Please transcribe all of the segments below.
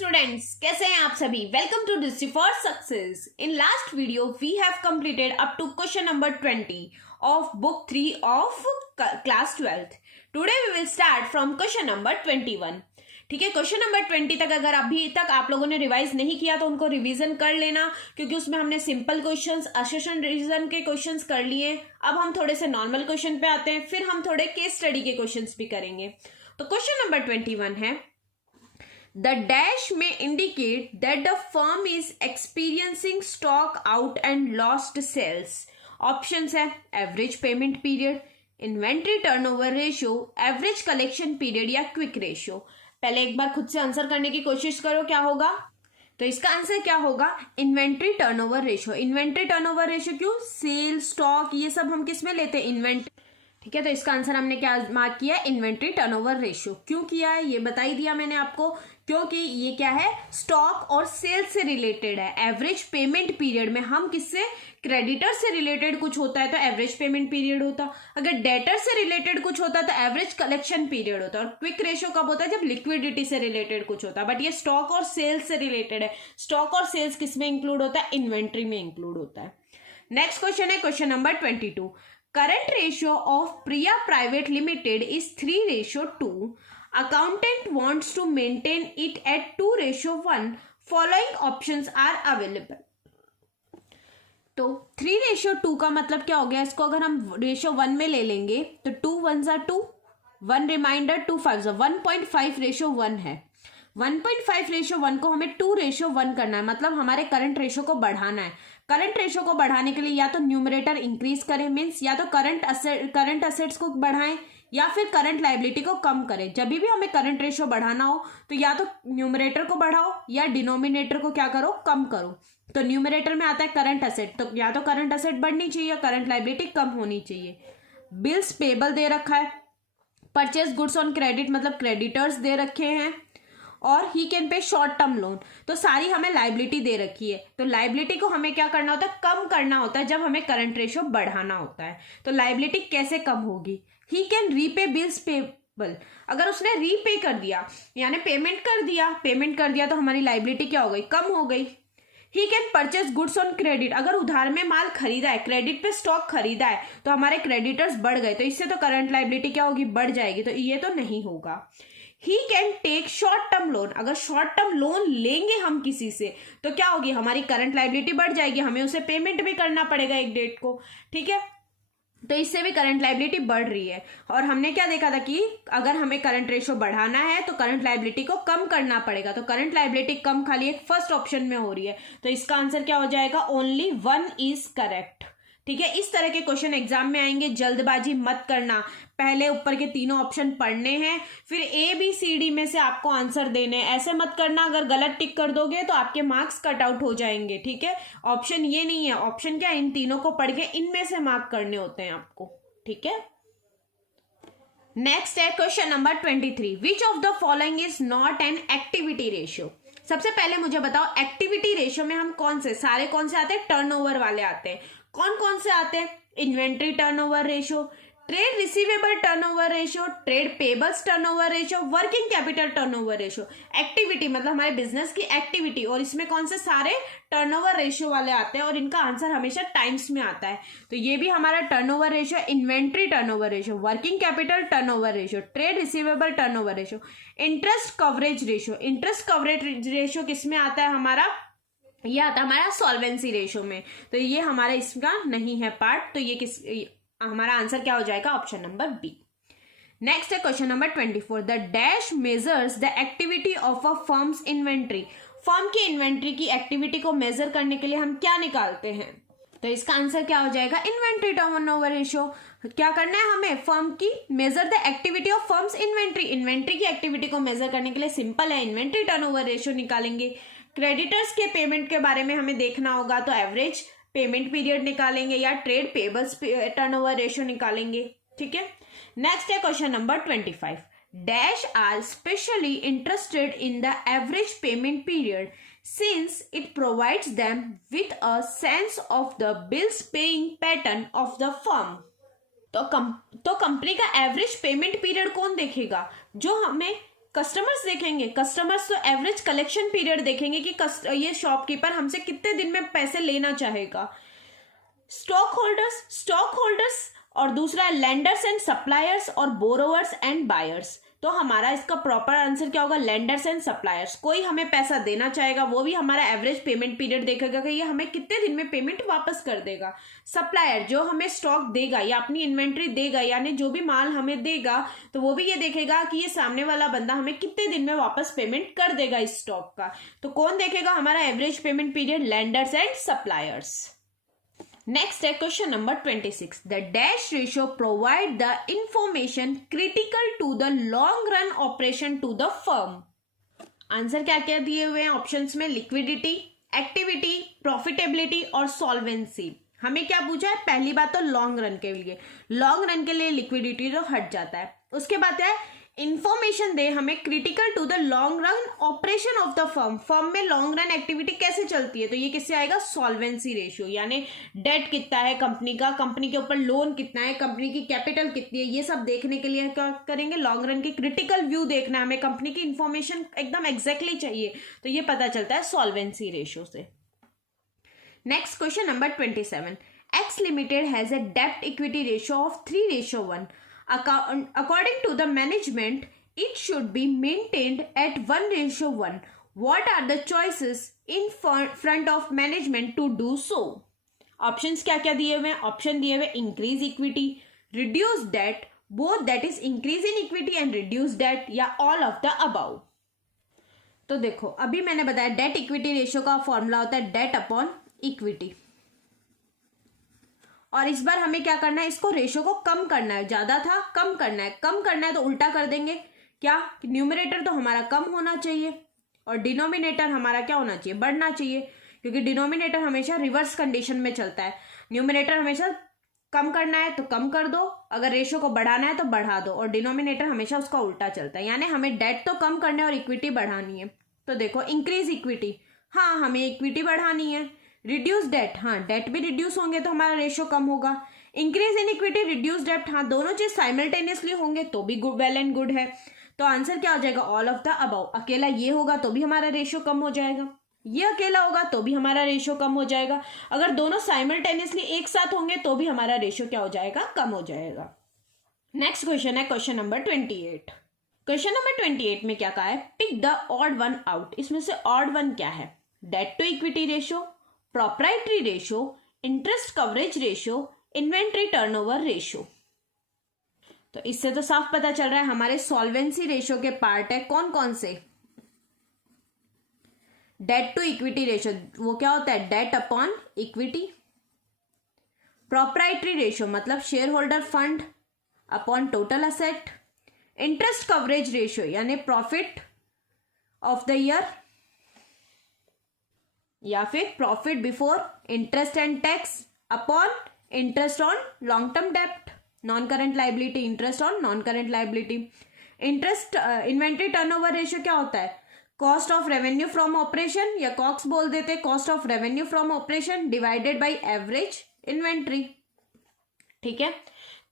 Students, कैसे हैं आप सभी। वेलकम टू डिस्ट्री for success. In last video we have completed up to question number 20 of book 3 of class 12th। Today we will start from question number 21। ठीक है, question number 20 तक अगर अभी तक आप लोगों ने रिवाइज नहीं किया तो उनको रिवीजन कर लेना, क्योंकि उसमें हमने सिंपल क्वेश्चंस, असर्शन रीजन के क्वेश्चंस कर लिए। अब हम थोड़े से नॉर्मल क्वेश्चन पे आते हैं, फिर हम थोड़े केस स्टडी के क्वेश्चंस भी करेंगे। तो क्वेश्चन नंबर 21 है, The dash may indicate that the firm is experiencing stock out and lost sales. Options है average payment period, inventory turnover ratio, average collection period या quick ratio। पहले एक बार खुद से आंसर करने की कोशिश करो, क्या होगा। तो इसका आंसर क्या होगा, inventory turnover ratio. Inventory turnover ratio क्यों, सेल, स्टॉक, ये सब हम किस में लेते हैं, इन्वेंट्री। ठीक है, तो इसका आंसर हमने क्या मार्क किया है, इन्वेंट्री टर्नओवर रेशियो। क्यों किया है ये बता ही दिया मैंने आपको, क्योंकि ये क्या है, स्टॉक और सेल से रिलेटेड है। एवरेज पेमेंट पीरियड में हम किससे, क्रेडिटर से रिलेटेड कुछ होता है तो एवरेज पेमेंट पीरियड होता, अगर डेटर से रिलेटेड कुछ होता है तो एवरेज कलेक्शन पीरियड होता है। और क्विक रेशियो कब होता है, जब लिक्विडिटी से रिलेटेड कुछ होता है। बट ये स्टॉक और सेल्स से रिलेटेड है। स्टॉक और सेल्स किस में इंक्लूड होता है, इन्वेंट्री में इंक्लूड होता है। नेक्स्ट क्वेश्चन है question number 22। Current ratio of Priya Private Limited is 3:2. Accountant wants to maintain it at 2:1. Following options are available. तो 3:2 का मतलब क्या हो गया, इसको अगर हम रेशियो 1 में ले लेंगे तो 2 1 ज़ा 2, 1 रिमाइंडर 2 5 ज़ा 1.5 रेशियो 1 है। 1.5 रेशियो 1 को हमें 2:1 करना है, मतलब हमारे करंट रेशियो को बढ़ाना है। करंट रेशियो को बढ़ाने के लिए या तो न्यूमरेटर इंक्रीज करें, मीन्स या तो करंट असेट्स को बढ़ाएं या फिर करंट लाइबिलिटी को कम करें। जब भी हमें करंट रेशियो बढ़ाना हो तो या तो न्यूमरेटर को बढ़ाओ या डिनोमिनेटर को क्या करो, कम करो। तो न्यूमरेटर में आता है करंट असेट, तो या तो करंट असेट बढ़नी चाहिए या करंट लाइबिलिटी कम होनी चाहिए। बिल्स पेबल दे रखा है, परचेज गुड्स ऑन क्रेडिट मतलब क्रेडिटर्स दे रखे हैं, और he can pay short term loan. तो सारी हमें लाइबिलिटी दे रखी है। तो लाइबिलिटी को हमें क्या करना होता है, कम करना होता है जब हमें करंट रेशियो बढ़ाना होता है। तो लाइबिलिटी कैसे कम होगी, he can repay bills payable. अगर उसने रीपे कर दिया यानी पेमेंट कर दिया तो हमारी लाइबिलिटी क्या हो गई, कम हो गई। He can purchase goods on credit, अगर उधार में माल खरीदा है, क्रेडिट पे स्टॉक खरीदा है तो हमारे क्रेडिटर्स बढ़ गए, तो इससे तो करंट लाइबिलिटी क्या होगी, बढ़ जाएगी। तो ये तो नहीं होगा। He can take short term loan, अगर शॉर्ट टर्म लोन लेंगे हम किसी से तो क्या होगी, हमारी करंट लाइबिलिटी बढ़ जाएगी, हमें उसे पेमेंट भी करना पड़ेगा एक डेट को। ठीक है, तो इससे भी करंट लाइबिलिटी बढ़ रही है। और हमने क्या देखा था कि अगर हमें करंट रेशियो बढ़ाना है तो करंट लाइबिलिटी को कम करना पड़ेगा। तो करंट लाइबिलिटी कम खाली एक फर्स्ट ऑप्शन में हो रही है, तो इसका आंसर क्या हो जाएगा, ओनली 1 इज करेक्ट। ठीक है, इस तरह के क्वेश्चन एग्जाम में आएंगे, जल्दबाजी मत करना। पहले ऊपर के तीनों ऑप्शन पढ़ने हैं, फिर ABCD में से आपको आंसर देने हैं। ऐसे मत करना, अगर गलत टिक कर दोगे तो आपके मार्क्स कट आउट हो जाएंगे। ठीक है, ऑप्शन ये नहीं है, ऑप्शन क्या, इन तीनों को पढ़ के इनमें से मार्क करने होते हैं आपको। ठीक है, नेक्स्ट है question number 23। Which of the following is not an activity ratio. सबसे पहले मुझे बताओ, एक्टिविटी रेशियो में हम कौन से आते हैं, टर्नओवर वाले आते हैं। कौन कौन से आते हैं, inventory turnover ratio, trade receivable turnover ratio, trade payables turnover ratio, working capital turnover ratio. Activity मतलब हमारे बिजनेस की एक्टिविटी, और इसमें कौन से सारे टर्नओवर रेशियो वाले आते हैं, और इनका आंसर हमेशा टाइम्स में आता है। तो ये भी हमारा turnover ratio, inventory turnover ratio, working capital turnover ratio, trade receivable turnover ratio, interest coverage ratio. Interest coverage ratio किसमें आता है हमारा, ये आता है हमारा सॉल्वेंसी रेशियो में। तो ये हमारा इसका नहीं है पार्ट, तो ये हमारा आंसर क्या हो जाएगा, ऑप्शन नंबर बी। नेक्स्ट है question number 24। The dash measures the activity of a firms inventory. Firm की इन्वेंट्री की एक्टिविटी को मेजर करने के लिए हम क्या निकालते हैं, तो इसका आंसर क्या हो जाएगा, इन्वेंट्री टर्नओवर रेशियो। क्या करना है हमें, फर्म की measure the activity of firms inventory. Inventory की एक्टिविटी को मेजर करने के लिए सिंपल है, इन्वेंट्री टर्नओवर रेशियो निकालेंगे। क्रेडिटर्स के पेमेंट के बारे में हमें देखना होगा तो एवरेज पेमेंट पीरियड निकालेंगे या ट्रेड पेबल्स टर्नओवर रेशियो निकालेंगे। ठीक है, नेक्स्ट है question number 25। Dash are specially interested in the average payment period since it provides them with a sense of the bills paying pattern of the firm. तो company का average payment period कौन देखेगा, जो हमें customers देखेंगे, customers तो average collection period देखेंगे कि ये शॉपकीपर हमसे कितने दिन में पैसे लेना चाहेगा। स्टॉक होल्डर्स और दूसरा है लेंडर्स एंड सप्लायर्स और बोरोवर्स एंड बायर्स। तो हमारा इसका प्रॉपर आंसर क्या होगा, लेंडर्स एंड सप्लायर्स। कोई हमें पैसा देना चाहेगा, वो भी हमारा एवरेज पेमेंट पीरियड देखेगा कि ये हमें कितने दिन में पेमेंट वापस कर देगा। सप्लायर जो हमें स्टॉक देगा या अपनी इन्वेंट्री देगा, यानी जो भी माल हमें देगा, तो वो भी ये देखेगा कि ये सामने वाला बंदा हमें कितने दिन में वापस पेमेंट कर देगा इस स्टॉक का। तो कौन देखेगा हमारा average payment period, lenders and suppliers. Next है question number 26. The dash ratio provide the information critical to the long run operation to the firm. Answer क्या क्या दिए हुए हैं ऑप्शंस में, लिक्विडिटी, एक्टिविटी, प्रॉफिटेबिलिटी और सॉल्वेंसी। हमें क्या पूछा है, पहली बात तो लॉन्ग रन के लिए, लॉन्ग रन के लिए लिक्विडिटी तो हट जाता है। उसके बाद है इंफॉर्मेशन दे हमें critical to the long run operation of the firm. Firm में लॉन्ग रन एक्टिविटी कैसे चलती है, तो ये किससे आएगा, सॉल्वेंसी रेशियो, यानी डेट कितना है कंपनी का, कंपनी के ऊपर लोन कितना है, कंपनी की कैपिटल कितनी है, ये सब देखने के लिए क्या करेंगे, लॉन्ग रन की क्रिटिकल व्यू देखना है हमें, कंपनी की इंफॉर्मेशन एकदम एग्जैक्टली चाहिए, तो ये पता चलता है सॉल्वेंसी रेशियो से। Next question number 27. X Limited has a debt equity ratio of 3:1. According to the management, it should be maintained at 1:1. What are the choices in front of management to do so? Options क्या क्या दिए हुए हैं, option दिए हुए increase equity, reduce debt, both that is increase in equity and reduce debt, या all of the above. तो देखो अभी मैंने बताया डेट इक्विटी रेशियो का फॉर्मूला होता है डेट अपॉन इक्विटी, और इस बार हमें क्या करना है, इसको रेशियो को कम करना है, ज्यादा था कम करना है, कम करना है तो उल्टा कर देंगे, क्या, न्यूमरेटर तो हमारा कम होना चाहिए और डिनोमिनेटर हमारा क्या होना चाहिए, बढ़ना चाहिए, क्योंकि डिनोमिनेटर हमेशा रिवर्स कंडीशन में चलता है। न्यूमरेटर हमेशा कम करना है तो कम कर दो, अगर रेशियो को बढ़ाना है तो बढ़ा दो, और डिनोमिनेटर हमेशा उसका उल्टा चलता है, यानी हमें डेट तो कम करना है और इक्विटी बढ़ानी है। तो देखो इंक्रीज इक्विटी, हाँ हमें इक्विटी बढ़ानी है, रिड्यूस डेट, हाँ डेट भी रिड्यूस होंगे तो हमारा रेशियो कम होगा, increase in equity, reduce debt, हाँ दोनों चीज साइमल्टेनियसली होंगे तो भी वेल एंड गुड है। तो आंसर क्या हो जाएगा, ऑल ऑफ द अबव। अकेला ये होगा तो भी हमारा रेशियो कम हो जाएगा, ये अकेला होगा तो भी हमारा रेशियो कम हो जाएगा, अगर दोनों साइमल्टेनियसली एक साथ होंगे तो भी हमारा रेशियो क्या हो जाएगा, कम हो जाएगा। नेक्स्ट क्वेश्चन है क्वेश्चन नंबर 28. क्वेश्चन नंबर 28 में क्या कहा है, pick the odd one out. इसमें से ऑड वन क्या है, debt to equity ratio, proprietary ratio, interest coverage ratio, inventory turnover ratio. तो इससे तो साफ पता चल रहा है हमारे सॉल्वेंसी रेशियो के पार्ट है कौन कौन से, डेट टू इक्विटी रेशियो, वो क्या होता है, debt upon equity, proprietary ratio मतलब share holder fund upon total asset, interest coverage ratio यानी प्रॉफिट ऑफ द ईयर, या फिर profit before interest and tax upon interest on long term डेप्ट, non current liability, interest on non current liability. Interest inventory turnover ratio क्या होता है, cost of revenue from operation, या cox बोल देते, cost of revenue from operation divided by average inventory. ठीक है,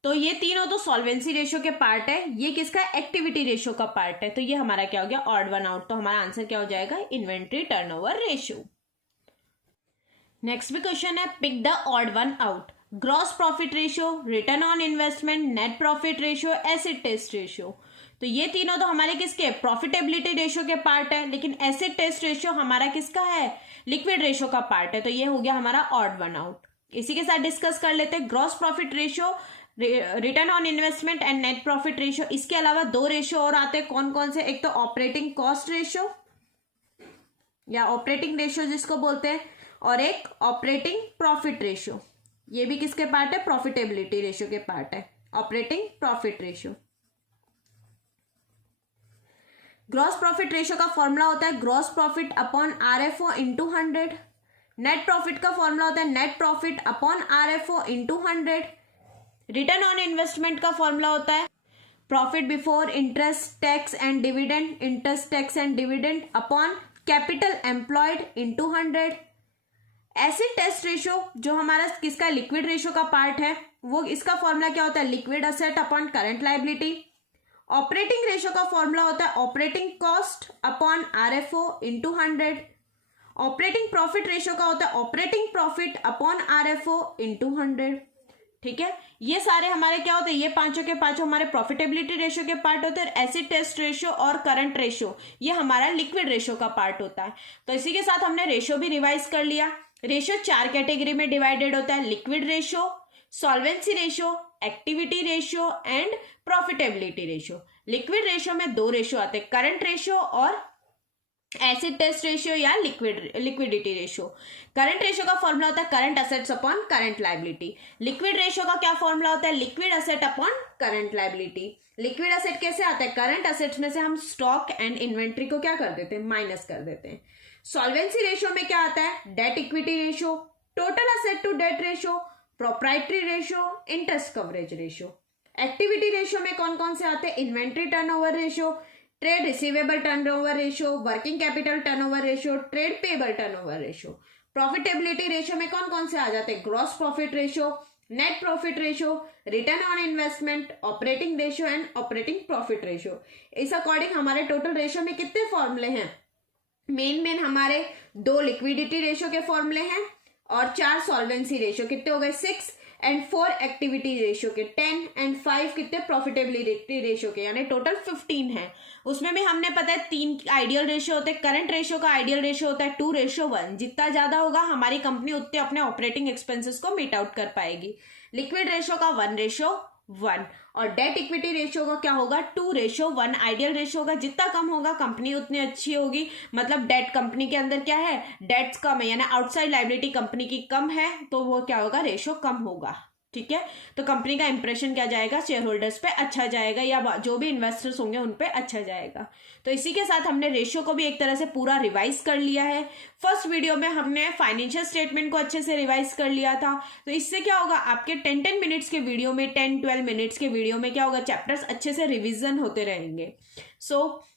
तो ये तीनों तो सॉल्वेंसी रेशियो के पार्ट है, ये किसका, एक्टिविटी रेशियो का पार्ट है, तो ये हमारा क्या हो गया, ऑड वन आउट। तो हमारा आंसर क्या हो जाएगा, इन्वेंट्री टर्नओवर रेशियो। नेक्स्ट भी क्वेश्चन है, pick the odd one out. Gross profit ratio, return on investment, net profit ratio, acid test ratio. तो ये तीनों तो हमारे किसके, प्रॉफिटेबिलिटी रेशियो के पार्ट है, लेकिन एसिड टेस्ट रेशियो हमारा किसका है, लिक्विड रेशियो का पार्ट है, तो ये हो गया हमारा ऑड वन आउट। इसी के साथ डिस्कस कर लेते हैं gross profit ratio, return on investment and net profit ratio. इसके अलावा दो रेशियो और आते हैं, कौन कौन से, एक तो ऑपरेटिंग कॉस्ट रेशियो या ऑपरेटिंग रेशियो जिसको बोलते हैं, और एक ऑपरेटिंग प्रॉफिट रेशियो, ये भी किसके पार्ट है, प्रॉफिटेबिलिटी रेशियो के पार्ट है, operating profit ratio. Gross profit ratio का फॉर्मूला होता है gross profit upon RFO into 100। Net profit का फॉर्मूला होता है net profit upon RFO into 100। Return on investment का फॉर्मूला होता है profit before interest tax and dividend, interest tax and dividend upon capital employed into 100। Acid test ratio जो हमारा किसका, liquid ratio का पार्ट है, वो इसका फॉर्मूला क्या होता है, liquid asset upon current liability. Operating ratio का फॉर्मूला होता है operating cost upon RFO into 100। Operating profit ratio का होता है operating profit upon RFO into 100। ठीक है, ये सारे हमारे क्या होते हैं, ये पांचों के पांचों हमारे प्रॉफिटेबिलिटी रेशियो के पार्ट होते हैं। एसिड टेस्ट रेशियो और करंट रेशियो ये हमारा लिक्विड रेशियो का पार्ट होता है। तो इसी के साथ हमने रेशियो भी रिवाइज कर लिया। रेशियो 4 कैटेगरी में डिवाइडेड होता है, liquid ratio, solvency ratio, activity ratio and profitability ratio. Liquid ratio में 2 रेशियो आते हैं, करंट रेशियो और एसिड टेस्ट रेशियो या लिक्विडिटी रेशियो। करंट रेशियो का फॉर्मूला होता है current assets upon current liability. Liquid ratio का क्या फॉर्मूला होता है, liquid asset upon current liability. Liquid asset कैसे आता है, करंट असेट्स में से हम स्टॉक एंड इन्वेंट्री को क्या कर देते हैं, माइनस कर देते हैं। सॉल्वेंसी रेशियो में क्या आता है, debt equity ratio, total asset to debt ratio, proprietary ratio, interest coverage ratio. Activity ratio में कौन कौन से आते हैं, inventory turnover ratio, trade receivable turnover ratio, working capital turnover ratio, trade payable turnover ratio. Profitability ratio में कौन कौन से आ जाते हैं, gross profit ratio, net profit ratio, return on investment, operating ratio and operating profit ratio. इस according हमारे total ratio में कितने फॉर्मूले हैं, मेन हमारे 2 लिक्विडिटी रेशियो के फॉर्मूले हैं और 4 सॉल्वेंसी रेशियो, कितने हो गए 6 एंड 4 एक्टिविटी रेशियो के 10 एंड 5 कितने प्रॉफिटेबिलिटी रेशियो के, यानी टोटल 15 है। उसमें भी हमने पता है 3 आइडियल रेशियो होते हैं। करंट रेशियो का आइडियल रेशियो होता है 2:1। जितना ज्यादा होगा हमारी कंपनी उतने अपने ऑपरेटिंग एक्सपेंसेस को मीट आउट कर पाएगी। लिक्विड रेशियो का 1:1 और डेट इक्विटी रेशियो का क्या होगा, 2:1। आइडियल रेशियो का जितना कम होगा कंपनी उतनी अच्छी होगी। मतलब डेट कंपनी के अंदर क्या है, डेट्स कम है, यानी आउटसाइड लायबिलिटी कंपनी की कम है, तो वो क्या होगा, रेशियो कम होगा। ठीक है, तो कंपनी का इंप्रेशन क्या जाएगा, शेयर होल्डर्स पे अच्छा जाएगा या जो भी इन्वेस्टर्स होंगे उन पे अच्छा जाएगा। तो इसी के साथ हमने रेशियो को भी एक तरह से पूरा रिवाइज कर लिया है। फर्स्ट वीडियो में हमने फाइनेंशियल स्टेटमेंट को अच्छे से रिवाइज कर लिया था। तो इससे क्या होगा, आपके 10-10 मिनट्स के वीडियो में, 10-12 मिनट्स के वीडियो में क्या होगा, चैप्टर्स अच्छे से रिविजन होते रहेंगे।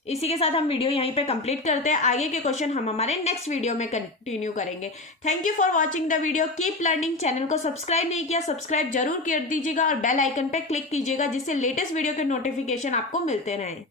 इसी के साथ हम वीडियो यहीं पे कंप्लीट करते हैं। आगे के क्वेश्चन हम हमारे नेक्स्ट वीडियो में कंटिन्यू करेंगे। Thank you for watching the video, keep learning. Channel को सब्सक्राइब नहीं किया, सब्सक्राइब जरूर कर दीजिएगा और बेल आइकन पे क्लिक कीजिएगा, जिससे लेटेस्ट वीडियो के नोटिफिकेशन आपको मिलते रहें।